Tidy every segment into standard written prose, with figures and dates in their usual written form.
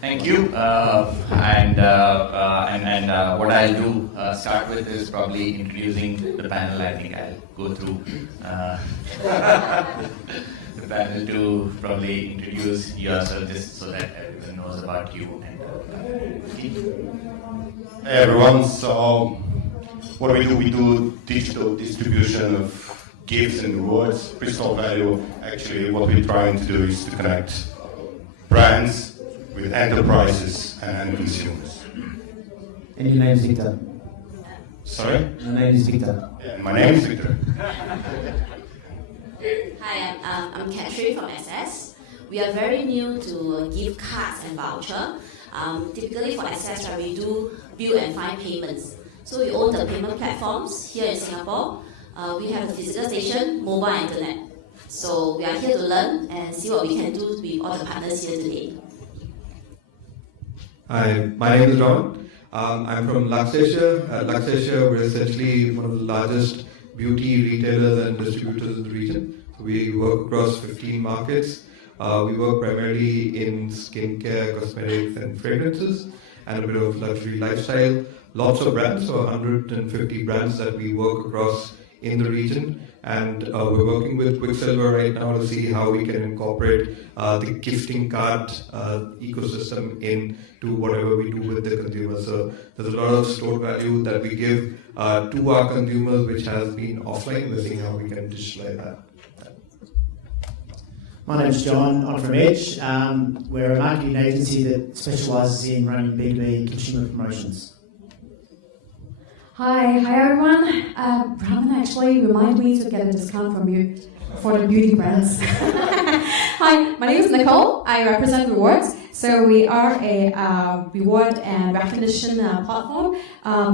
Thank you. And what I'll do, start with is probably introducing the panel. I think I'll go through the panel to probably introduce yourself just so that everyone knows about you. Hey everyone, so what do? We do digital distribution of gifts and rewards, crystal value. Actually, what we're trying to do is to connect brands with enterprises and consumers. And your name is Viktor? Sorry? My name is Viktor. Yeah, my name is Viktor. Hi, I'm Katherine from Asst. We are very new to gift cards and voucher. Typically for Asst, we do bill and fine payments. So we own the payment platforms here in Singapore. We have the physical station, mobile internet. So we are here to learn and see what we can do with all the partners here today. Hi, my name is Raman. I'm from Luxasia. At Luxasia, we're essentially one of the largest beauty retailers and distributors in the region. So we work across 15 markets. We work primarily in skincare, cosmetics, and fragrances, and a bit of luxury lifestyle. Lots of brands, so 150 brands that we work across in the region. And we're working with Qwikcilver right now to see how we can incorporate the gifting card ecosystem into whatever we do with the consumers. So there's a lot of stored value that we give to our consumers, which has been offline. We're seeing how we can digitalize that. My name's John. I'm from Edge. We're a marketing agency that specialises in running B2B consumer promotions. Hi everyone. Raman actually reminded me to get a discount from you for the beauty brands. Hi, my name is Nicole. I represent Rewardz. So we are a reward and recognition platform,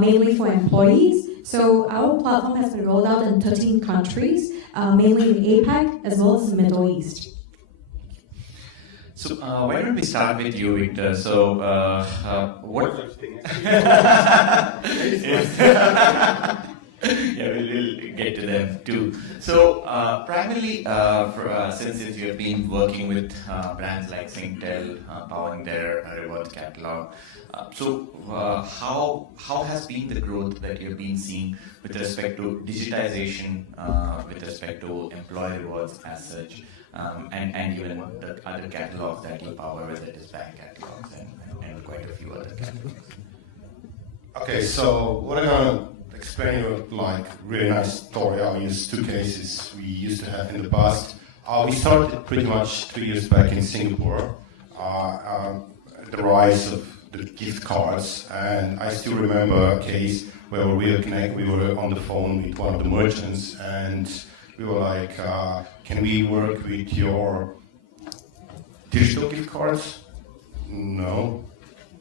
mainly for employees. So our platform has been rolled out in 13 countries, mainly in APAC as well as the Middle East. So why don't we start with you, Viktor? So what? Yeah, we'll get to them too. So primarily, since you have been working with brands like Singtel, powering their Rewardz catalog, so how has been the growth that you've been seeing with respect to digitization, with respect to employee rewards as such? And even the other catalogs that you power, whether it is bank catalogs and quite a few other catalogs. Okay, so what I'm gonna explain you like really nice story. I'll use two cases we used to have in the past. We started pretty much 3 years back in Singapore, the rise of the gift cards, and I still remember a case where we were on the phone with one of the merchants, and we were like, can we work with your digital gift cards? No,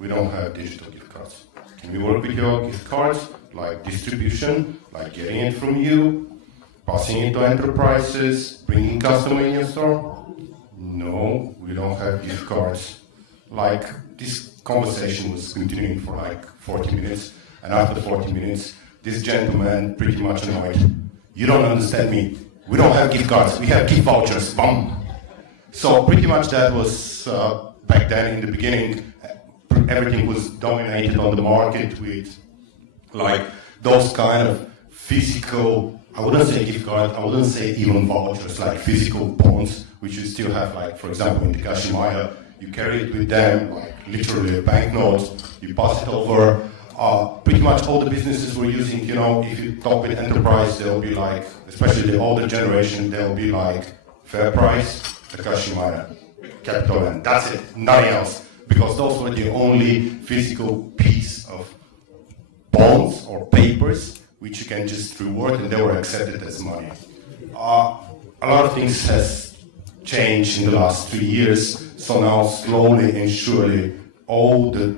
we don't have digital gift cards. Can we work with your gift cards, like distribution, like getting it from you, passing it to enterprises, bringing customer in your store? No, we don't have gift cards. Like, this conversation was continuing for like 40 minutes, and after 40 minutes, this gentleman pretty much annoyed. You don't understand me. We don't have gift cards, we have gift vouchers, bum. So pretty much that was, back then in the beginning, everything was dominated on the market with like those kind of physical, I wouldn't say gift cards, I wouldn't say even vouchers, like physical bonds, which you still have, like for example in the Kashimaya, you carry it with them, like literally a banknote, you pass it over. Pretty much all the businesses we're using, you know, if you talk with enterprise, they'll be like, especially the older generation, they'll be like, fair price, Takashimaya, capital, and that's it, nothing else. Because those were the only physical piece of bonds or papers which you can just reward, and they were accepted as money. A lot of things has changed in the last 3 years, so now slowly and surely all the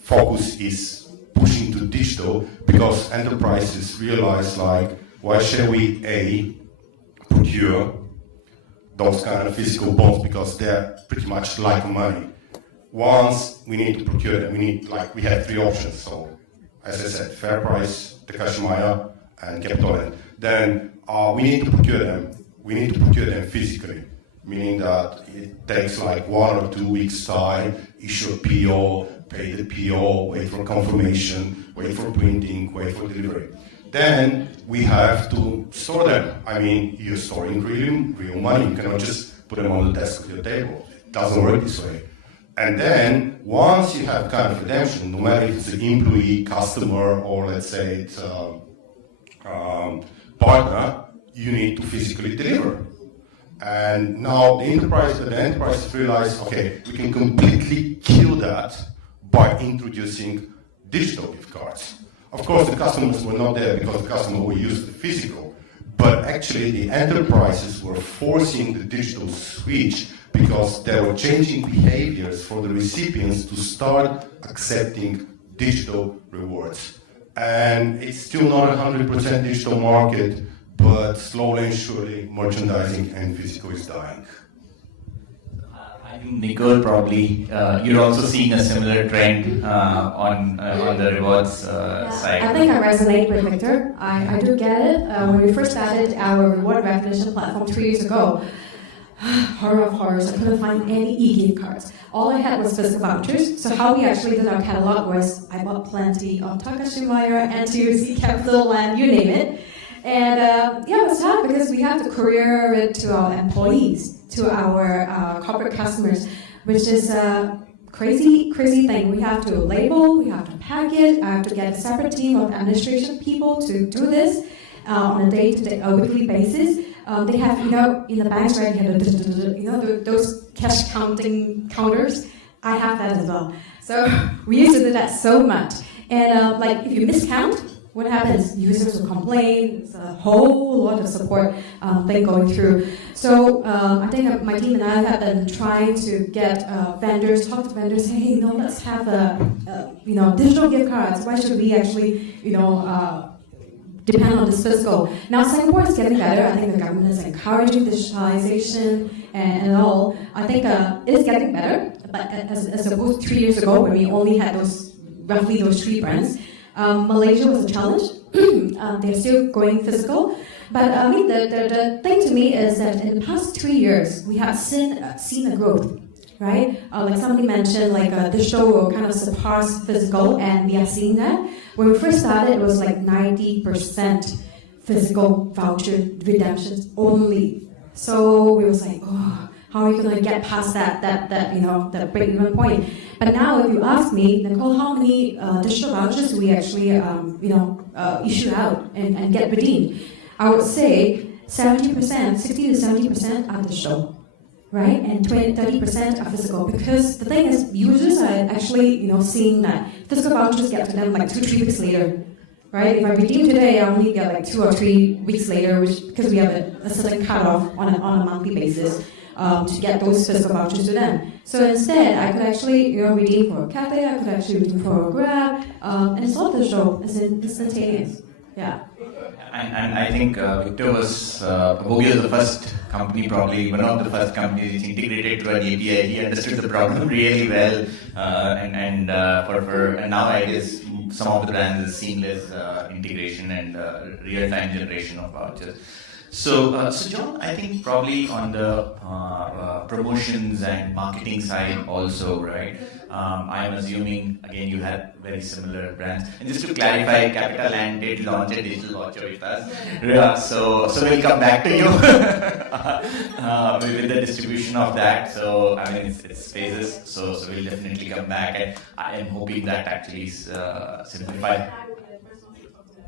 focus is pushing to digital, because enterprises realize like, why should we procure those kind of physical bonds, because they're pretty much like money. Once we need to procure them, we have 3 options. So as I said, fair price, Takashimaya, and capital. Then we need to procure them. We need to procure them physically, meaning that it takes like 1 or 2 weeks time issue a PO, pay the PO, wait for confirmation, wait for printing, wait for delivery. Then we have to store them. I mean, you're storing real money. You cannot just put them on the desk of your table. It doesn't work this way. And then once you have kind of redemption, no matter if it's an employee, customer, or let's say it's a partner, you need to physically deliver. And now the enterprise realize, okay, we can completely kill that by introducing digital gift cards. Of course, the customers were not there because the customer will use the physical, but actually the enterprises were forcing the digital switch because they were changing behaviors for the recipients to start accepting digital rewards. And it's still not a 100% digital market, but slowly and surely merchandising and physical is dying. I think Nicole, probably you're also seeing a similar trend on the Rewardz side. I think I resonate with Viktor. I do get it. When we first started our reward recognition platform 3 years ago, horror of horrors, I couldn't find any e-gift cards. All I had was physical vouchers. So how we actually did our catalog was I bought plenty of Takashimaya, NTUC, Capital Land, you name it. And it was tough because we have to courier it to our employees, to our corporate customers, which is a crazy thing. We have to label, we have to pack it, I have to get a separate team of administration people to do this on a day-to-day, weekly basis. They have, in the banks, right, you have those cash counting counters. I have that as well. So we used to do that so much. And if you miscount, what happens? Users will complain. It's a whole lot of support thing going through. So I think my team and I have been trying to get vendors, talk to vendors, hey, let's have digital gift cards. Why should we actually, depend on this physical? Now Singapore is getting better. I think the government is encouraging digitalization and all. I think it is getting better. But as opposed to 3 years ago, when we only had roughly those 3 brands. Malaysia was a challenge. They're still going physical. But I mean, the thing to me is that in the past 3 years, we have seen a growth, right? Like somebody mentioned, digital will kind of surpass physical, and we are seeing that. When we first started, it was like 90% physical voucher redemptions only. So we was like, how are you going to get past that break-even point? But now, if you ask me, Nicole, how many digital vouchers do we actually, issue out and get redeemed? I would say 70%, 60 to 70% are digital, right? And 30% are physical. Because the thing is, users are actually, seeing that physical vouchers get to them like 2-3 weeks later, right? If I redeem today, I only get like 2 or 3 weeks later, because we have a certain cutoff on a monthly basis. To get those physical vouchers to them. So instead, I could actually redeem for a cafe, I could actually redeem for a Grab, and it's all digital, it's instantaneous. Yeah. And I think Viktor was, WOGI was the first company, probably one of the first companies integrated to an API. He understood the problem really well, and now I guess some of the brands is seamless integration and real-time generation of vouchers. So John, I think probably on the promotions and marketing side also, right? I'm assuming, again, you had very similar brands. And just to clarify, Capital Land did launch a digital voucher with us. So we'll come back to you with the distribution of that. So, I mean, it's phases, so we'll definitely come back. And I am hoping that actually is simplified.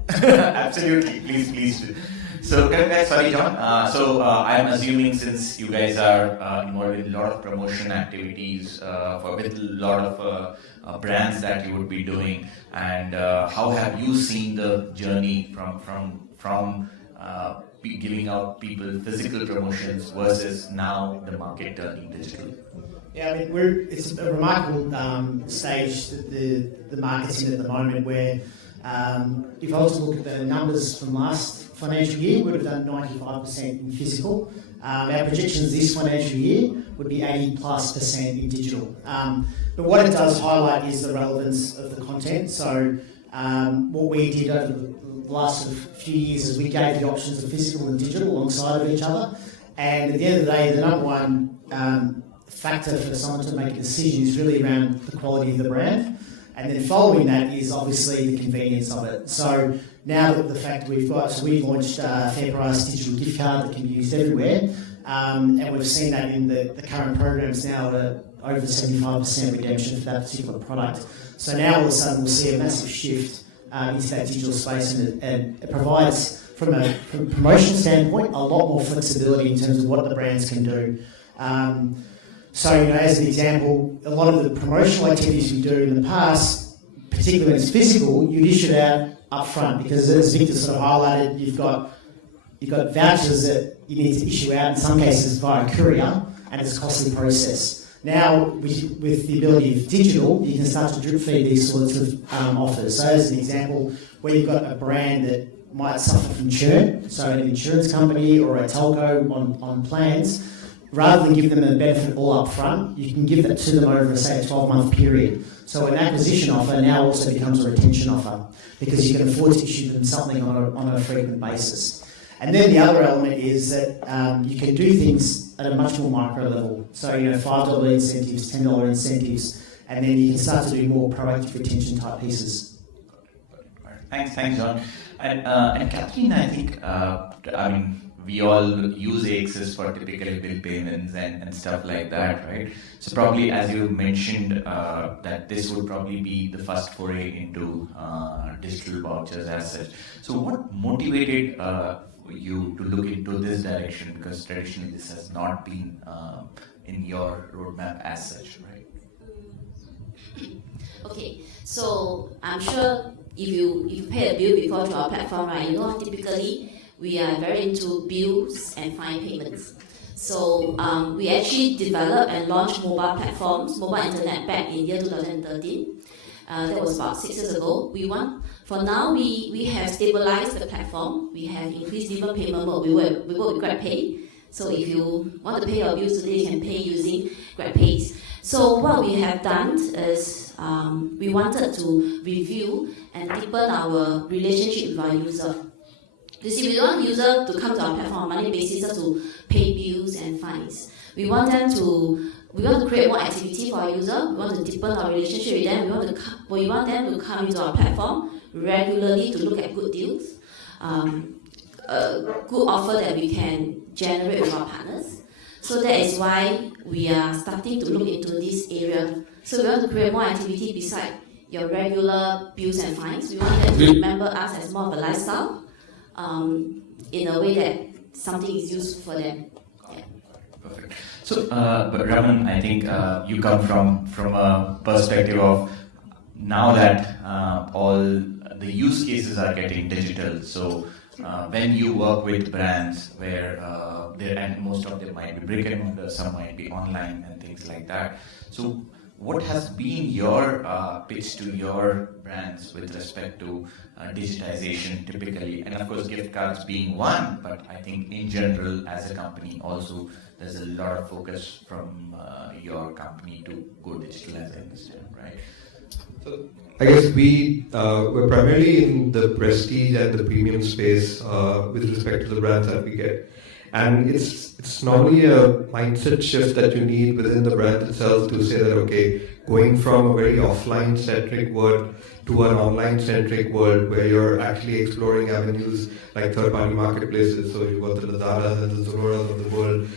Absolutely, please. So coming back, sorry John, I'm assuming since you guys are involved with a lot of promotion activities with a lot of brands that you would be doing, and how have you seen the journey from giving out people physical promotions versus now the market turning digital? Yeah, I mean, it's a remarkable stage that the market's in at the moment where if I was to look at the numbers from last financial year, we would have done 95% in physical. Our projections this financial year would be 80+% in digital. But what it does highlight is the relevance of the content. So what we did over the last few years is we gave the options of physical and digital alongside of each other. And at the end of the day, the number one factor for someone to make a decision is really around the quality of the brand. And then following that is obviously the convenience of it. So now that the fact we've launched a fair price digital gift card that can be used everywhere, and we've seen that in the current programs now at over 75% redemption for that particular product. So now all of a sudden we'll see a massive shift into that digital space, and it provides, from a promotion standpoint, a lot more flexibility in terms of what the brands can do. So, as an example, a lot of the promotional activities you do in the past, particularly when it's physical, you'd issue it out up front, because as Viktor sort of highlighted, you've got vouchers that you need to issue out in some cases via courier, and it's a costly process. Now, with the ability of digital, you can start to drip feed these sorts of offers. So, as an example, where you've got a brand that might suffer from churn, so an insurance company or a telco on plans, rather than give them a benefit all up front, you can give that to them over, say, a 12-month period. So an acquisition offer now also becomes a retention offer, because you can afford to issue them something on a frequent basis. And then the other element is that you can do things at a much more micro level. So, $5 incentives, $10 incentives, and then you can start to do more proactive retention type pieces. Thanks, John. And Katherine, I think, we all use Access for typical bill payments and stuff like that, right? So probably, as you mentioned, that this would probably be the first foray into digital vouchers as such. So what motivated you to look into this direction? Because traditionally this has not been in your roadmap as such, right? Okay, so I'm sure if you pay a bill before to our platform, right, typically we are very into bills and fine payments. So we actually developed and launched mobile platforms, mobile internet, back in year 2013. That was about 6 years ago. For now, we have stabilized the platform. We have increased different payment mode. We work with GrabPay. So if you want to pay your bills today, you can pay using GrabPay. So what we have done is we wanted to review and deepen our relationship with our user. You see, we don't want user to come to our platform on a monthly basis just to pay bills and fines. We want to create more activity for our user. We want to deepen our relationship with them. We want them to come into our platform regularly to look at good deals, good offer that we can generate with our partners. So that is why we are starting to look into this area. So we want to create more activity beside your regular bills and fines. We want them to remember us as more of a lifestyle, in a way that something is useful for them. Yeah. Perfect. So, but Raman, I think you come from a perspective of now that all the use cases are getting digital. So, when you work with brands where and most of them might be brick and mortar, some might be online and things like that. So, what has been your pitch to your brands with respect to digitization typically? And of course, gift cards being one, but I think in general as a company also, there's a lot of focus from your company to go digital, as I understand, right? So I guess we're primarily in the prestige and the premium space with respect to the brands that we get. And it's normally a mindset shift that you need within the brand itself to say that, okay, going from a very offline-centric world to an online-centric world where you're actually exploring avenues like third-party marketplaces. So you've got the Lazadas and the Aroras of the world,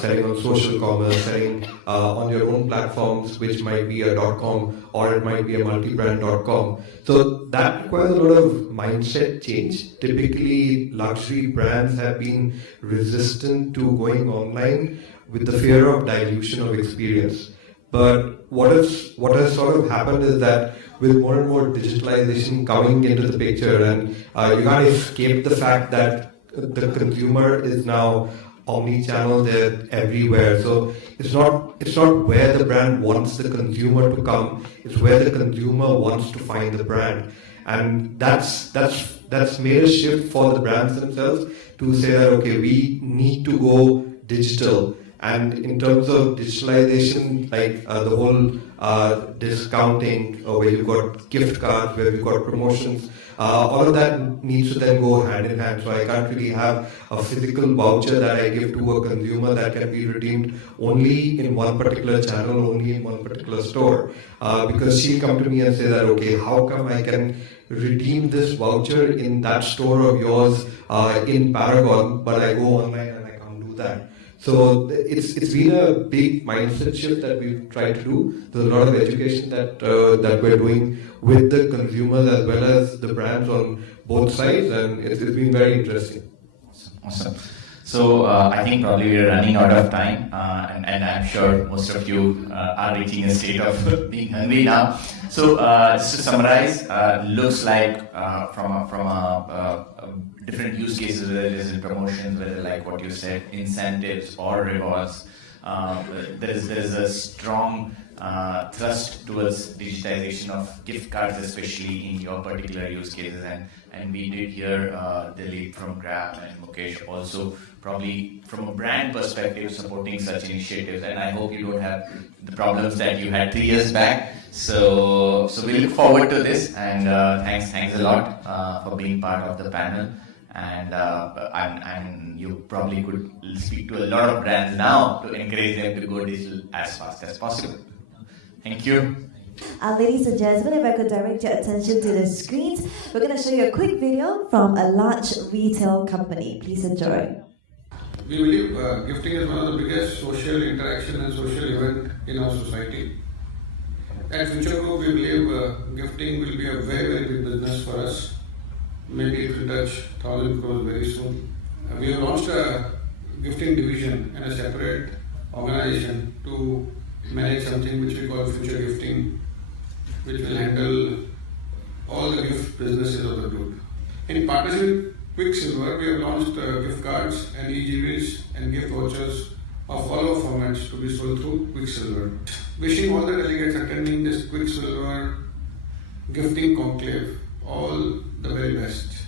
selling on social commerce, selling on your own platforms, which might be a .com or it might be a multi-brand.com. So that requires a lot of mindset change. Typically, luxury brands have been resistant to going online with the fear of dilution of experience. But what has sort of happened is that with more and more digitalization coming into the picture, and you can't escape the fact that the consumer is now omni-channel, they're everywhere. So it's not where the brand wants the consumer to come, it's where the consumer wants to find the brand. And that's made a shift for the brands themselves to say that, okay, we need to go digital. And in terms of digitalization, like the whole discounting, where you've got gift cards, where we've got promotions. All of that needs to then go hand in hand. So I can't really have a physical voucher that I give to a consumer that can be redeemed only in one particular channel, only in one particular store. Because she'll come to me and say that, okay, how come I can redeem this voucher in that store of yours in Paragon, but I go online and I can't do that. So it's been a big mindset shift that we've tried to do. There's a lot of education that we're doing with the consumers as well as the brands on both sides, and it's been very interesting. Awesome. So I think probably we're running out of time, and I'm sure most of you are reaching a state of being hungry now. So just to summarize, looks like from a different use cases, whether it is in promotions, whether like what you said, incentives or rewards, there is a strong thrust towards digitization of gift cards, especially in your particular use cases. And we did hear the lead from Grab and Mukesh also, probably from a brand perspective, supporting such initiatives. And I hope you don't have the problems that you had 3 years back. So we look forward to this, and thanks a lot for being part of the panel. And you probably could speak to a lot of brands now to encourage them to go digital as fast as possible. Thank you. Ladies and gentlemen, if I could direct your attention to the screens, we're going to show you a quick video from a large retail company. Please enjoy. We believe gifting is one of the biggest social interaction and social event in our society. At Future Group, we believe gifting will be a very, very big business for us. Maybe it will touch 1,000 crores very soon. We have launched a gifting division and a separate organization to manage something which we call Future Gifting, which will handle all the gift businesses of the group. In partnership with Qwikcilver, we have launched gift cards and e-GVs and gift vouchers of all our formats to be sold through Qwikcilver. Wishing all the delegates attending this Qwikcilver gifting conclave all the very best.